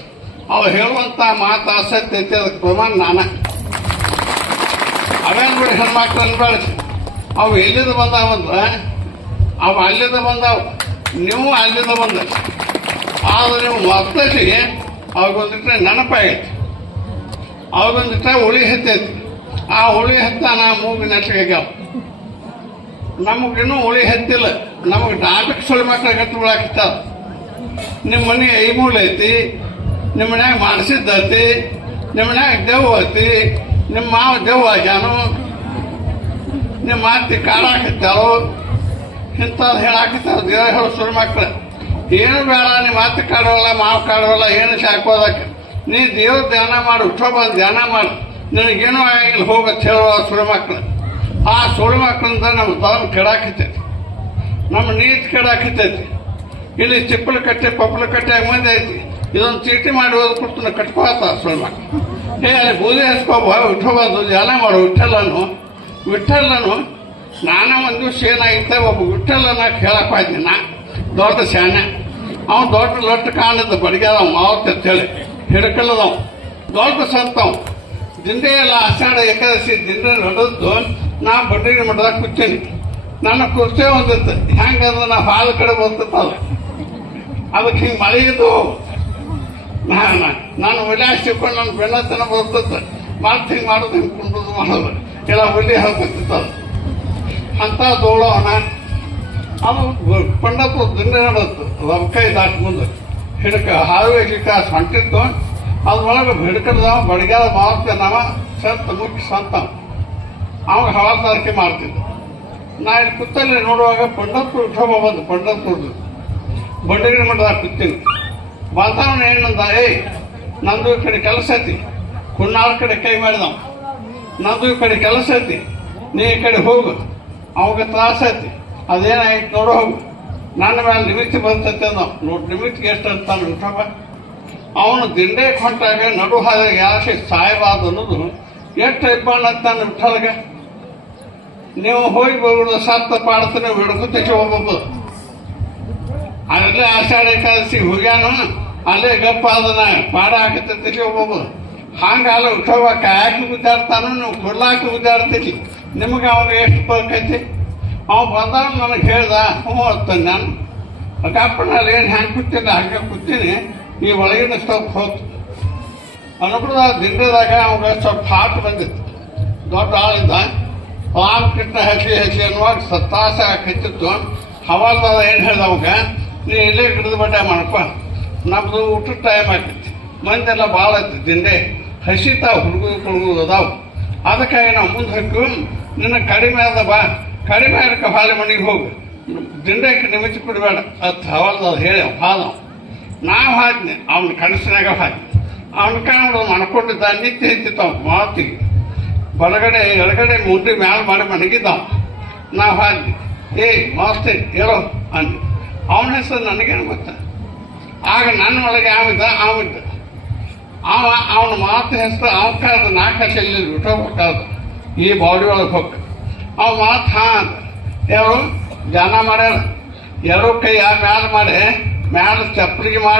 ಅವ ಹೇಳುವಂತ ಮಾತು ಆಸಕ್ತಿ ಐತಿ, ಅದಕ್ಕೆ ಪ್ರಮಾಣ ನಾನ ಅವೇನು ಬಿಡಿ ಹೆಣ್ಮಕ್ಳು ಅನ್ಬೇಡ. ಅವು ಎಲ್ಲಿಂದ ಬಂದಾವಂದ್ರ ಅವ ಅಲ್ಲಿಂದ ಬಂದಾವ, ನೀವು ಅಲ್ಲಿಂದ ಬಂದ. ಆದ್ರೆ ನೀವು ಮತ್ತಲ್ಲಿ ಅವಾಗೊಂದಿಟ್ರೆ ನೆನಪಾಗೈತಿ, ಅವಾಗೊಂದಿಟ್ರೆ ಹುಳಿ ಹತ್ತೈತಿ. ಆ ಹುಳಿ ಹತ್ತಾನ ಮೂಗು ನೆಟ್ಟಿಗಾಗ್ಯಾವ. ನಮಗಿನ್ನೂ ಹುಳಿ ಹತ್ತಿಲ್ಲ. ನಮಗೆ ಡಾಬಿಕ್ ಸುಳಿ ಮಕ್ಳ ಗಟ್ಟಿಗಳಾಕಿತ್ತಾವ. ನಿಮ್ಮ ಮನೆಗೆ ಐಮೂಲ ಐತಿ, ನಿಮ್ಮ ಮನ್ಯಾಗ ಮಾಡಿಸಿದ್ದ ಐತಿ, ನಿಮ್ಮ ಮನ್ಯಾಗ ದೆವ್ವ ಐತಿ, ನಿಮ್ಮ ಮಾವ ದೆವ್ವ ಆಗ್ಯಾನು, ನಿಮ್ಮ ಮಾತಿ ಕಾಡಾಕತ್ತಾವು. ಇಂಥದ್ದು ಹೇಳಾಕತ್ತಾವ ದೇವ ಹೇಳೋ ಸುಳಿ ಮಕ್ಳು. ಏನು ಬೇಡ, ನಿಮ್ಮ ಮಾತು ಕಾಡುವಲ್ಲ, ಮಾವು ಕಾಡುವಲ್ಲ, ಏನು ಸಾಕೋದಕ್ಕೆ. ನೀ ದೇವ್ರ ಧ್ಯಾನ ಮಾಡು, ವಿಠೋಬ ಧ್ಯಾನ ಮಾಡು, ನಿನಗೇನೂ ಆಗಿಲ್ಲ ಹೋಗತ್ತೆ ಹೇಳುವ ಸುಳಿ ಮಕ್ಳು. ಆ ಸುಳಿ ಮಕ್ಕಳಿಂದ ನಮ್ಮ ಧರ್ಮ ಕೆಡಾಕತ್ತೈತಿ, ನಮ್ಮ ನೀತಿ ಕೆಡಾಕತ್ತೈತಿ. ಇಲ್ಲಿ ಚಿಪ್ಪಲು ಕಟ್ಟೆ ಪಪ್ಪಲು ಕಟ್ಟೆ ಆಗಿ ಮಂದಿ ಐತಿ. ಇದೊಂದು ಚೀಟಿ ಮಾಡಿ ಓದ್ ಕೊಡ್ತಾನೆ ಕಟ್ಕೋತ ಸುಳಿ ಮಕ್ಳು. ಅಲ್ಲಿ ಬೂದಿ ಹಚ್ಕೋಬ ವಿಠೋಬಂದು ಧ್ಯಾನ ಮಾಡು. ವಿಠಲ್ಲನು ನಾನೇ ಒಂದು ದಿವಸ ಏನಾಗಿತ್ತೆ, ಒಬ್ಬ ವಿಠಲ್ಲನ ಕೇಳಕ್ಕೆ ಹೋಯ್ತೀನಿ. ನಾ ದೊಡ್ಡ ಶಾನೆ, ಅವ್ನು ದೊಡ್ಡ ಲೊಟ್ಟು ಕಾಣದ ಬಡಿಗ್ಯಾದ ಮಾವತ್ತ ಹೇಳಿ ಹಿಡ್ಕಲ್ಲದವ್ ದೊಡ್ಡ ಸಂತವ್. ದಿಂಡೆ ಎಲ್ಲ ಆಷಾಢ ಏಕಾದಶಿ ದಿಂಡೆ ನಡೆದ್ದು ನಾ ಬಡ್ಡಿಗೆ ಮಠದಾಗ ಕೂತೀನಿ. ನನ್ನ ಕುರ್ಚಿ ಒಂದಿತ್ತು ಹೆಂಗಂದ್ರೆ ನಾ ಹಾಲು ಕಡೆ ಬರ್ತಿತ್ತಲ್ಲ ಅದಕ್ಕೆ ಹಿಂಗೆ ಮಳೆಗಿದ್ದು ನಾನು ಒಲೆ ಹಚ್ಚಿಕೊಂಡು ನನ್ನ ಬೆನ್ನತನ ಬರ್ತಿತ್ತು ಮತ್ತೆ ಹಿಂಗೆ ಮಾಡೋದು ಹಿಂಗೆ ಕುಂಡದು ಮಾಡೋದು ಇಲ್ಲ ಒಲಿ ಹಾಕತ್ತಿತ್ತಲ್ಲ ಅಂತ ದೋಳವನ ಅದು ಪಂಡಪುರ ದಿಂಡೆ ನಡತ್ತು ರೊಕ್ಕೈ ದಾಟ್ ಮುಂದೆ ಹಿಡ್ಕ ಹಾವೆ ಗಿಕ್ಕ ಹೊಂಟಿತ್ತು ಅದ್ರೊಳಗೆ ಹಿಡ್ಕಡ್ದವ ಬಡಿಗಾಲ ಮಾವತ್ತೆ ನಾವ ಸತ್ತ ಮುಖ್ಯ ಸ್ವಂತ ಅವಾಗ ಹವಾದಾರಿಕೆ ಮಾಡ್ತಿದ್ದ ನಾ ಇಲ್ಲಿ ಕುತ್ತಲ್ಲಿ ನೋಡುವಾಗ ಪಂಡಪುರ ಉತ್ಸವ ಬಂದು ಪಂಡಪುರದ್ದು ಬಂಡಗಿರಿ ಮಠದಾಗ ಕೂತೀನಿ ವಾತಾವರಣ ಏನಂದ ನಂದು ಈ ಕಡೆ ಕೆಲಸ ಐತಿ ಕುನ್ನಾಳ ಕಡೆ ಕೈ ಮಾಡಿದವ ನಂದು ಈ ಕಡೆ ಕೆಲಸ ಐತಿ ನೀ ಈ ಕಡೆ ಹೋಗು ಅವಾಗ ತ್ರಾಸ ಐತಿ ಅದೇನಾಯ್ತು ನೋಡು ಹೋಗು ನನ್ನ ಮೇಲೆ ನಿಮಿತ್ತಿ ಬರ್ತೈತೆ ಅಂದ ನೋಡಿ ನಿಮಿತ್ತಿಗೆ ಎಷ್ಟು ಅಂತಾನೆ ಉಂಟಪ್ಪ ಅವನು ದಿಂಡೆ ಹೊಂಟಾಗ ನಡು ಹಾದಾಗ ಯಾಕೆ ಸಾಯಬಾರ್ದು ಅನ್ನೋದು ಎಷ್ಟು ಇಬ್ಬಣ್ಣ ಅಂತಾನೆ ವಿಠಲ್ಗೆ ನೀವು ಹೋಗಿ ಬರೋದು ಸತ್ತ ಪಾಡ್ತಾನೆ ಹಿಡ್ಕೊತಕ್ಕೆ ಹೋಗ್ಬೋದು ಅಲ್ಲೇ ಆಷಾಢ ಏಕಾದಶಿ ಹೋಗ್ಯಾನು ಅಲ್ಲೇ ಗಪ್ಪ ಅದನ್ನ ಪಾಡ ಹಾಕತೈತಿ ಹೋಗ್ಬೋದು ಹಂಗಾಲ ಉಠವ ಕಾಯಕ್ಕೆ ಗುದ್ದಾಡ್ತಾನು ನೀವು ಕೊಡ್ಲಾಕ ಗುದ್ದಾಡ್ತೀರಿ ನಿಮಗೆ ಅವಾಗ ಎಷ್ಟು ಬೇಕೈತಿ ಅವ ಬಂದಾಗ ನನಗೆ ಹೇಳ್ದ ಹ್ಞೂ ಅತ್ತಾನೆ ನಾನು ಅಕ್ಕಪ್ಪನಲ್ಲಿ ಏನು ಹೆಂಗೆ ಕೂತೀನಿ ಹಂಗೆ ಕೂತೀನಿ ಈ ಒಳಗಿನ ಸ್ವಲ್ಪ ಹೋತು ಅನುಕೂಲ ದಿಂಡದಾಗ ಅವಾಗ ಸ್ವಲ್ಪ ಹಾಟ್ ಬಂದಿತ್ತು ದೊಡ್ಡ ಆಳಿದ್ದ ರಾಮಕೃಷ್ಣ ಹಚ್ಚಿ ಅನ್ನುವಾಗ ಸತ್ತಾಸ ಕಚ್ಚಿತ್ತು ಹವಾಲ್ದಾದ ಏನು ಹೇಳ್ದ ಅವಾಗ ನೀ ಇಲ್ಲೇ ಗಿಡದ ಬಡ್ಡೆ ಮಾಡಪ್ಪ ನಮ್ಮದು ಊಟದ ಟೈಮ್ ಆಗ್ತೈತಿ ಮಂದೆಲ್ಲ ಭಾಳ ಐತಿ ದಿಂಡೆ ಹಸಿತಾವ ಹುಡುಗುದು ಅದಾವು ಅದಕ್ಕಾಗಿ ನಾವು ಮುಂದೆ ಹಾಕು ನಿನ್ನ ಕಡಿಮೆ ಅದ ಬಾ ಕಡಿಮೆ ಅದಕ್ಕೆ ಹಾಲೆ ಮನೆಗೆ ಹೋಗು ದಿಂಡಕ್ಕೆ ನಿಮಿತಿ ಕೊಡಬೇಡ ಅದು ಹವಾಲ್ದಾದ ಹೇಳಿ ಹಾದವ ನಾವು ಹಾದ್ನೆ ಅವ್ನ ಕನಸಿನಾಗ ಹಾಕಿ ಅವನ ಕಾಣೋದು ಅನ್ಕೊಂಡಿದ್ದ ನಿತ್ಯ ಹೆಚ್ಚಿತ್ತಾವ ಮಾತಿಗೆ ಬಲಗಡೆ ಎಡಗಡೆ ಮುಂದೆ ಮ್ಯಾಲ ಮಾಡಿ ಮನೆಗಿದ್ದಾವ ನಾವು ಹಾದ್ವಿ ಮಾಸ್ತಿ ಹೇಳೋ ಅಂದ್ವಿ ಅವನ ಹೆಸರು ನನಗೇನು ಗೊತ್ತ ಆಗ ನನ್ನ ಒಳಗೆ ಆವಿದ್ದ ಅವನ ಮಾತು ಹೆಸರು ಅವಕಾದ ನಾಲ್ಕು ಹಸಲ್ಲಿ ಬಿಟ್ಟೋಗ್ಬೇಕಾದ ಈ ಬಾಡಿ ಒಳಗೆ ಹೋಗ ಅವ ಮಾತು ಅಂದ ಯಾರು ಜನ ಮಾಡ್ಯಾರ ಎರಡು ಕೈ ಮ್ಯಾಲ ಮಾಡಿ ಮ್ಯಾಲ ಚಪ್ಪಲಿಗೆ ಮಾಡಿ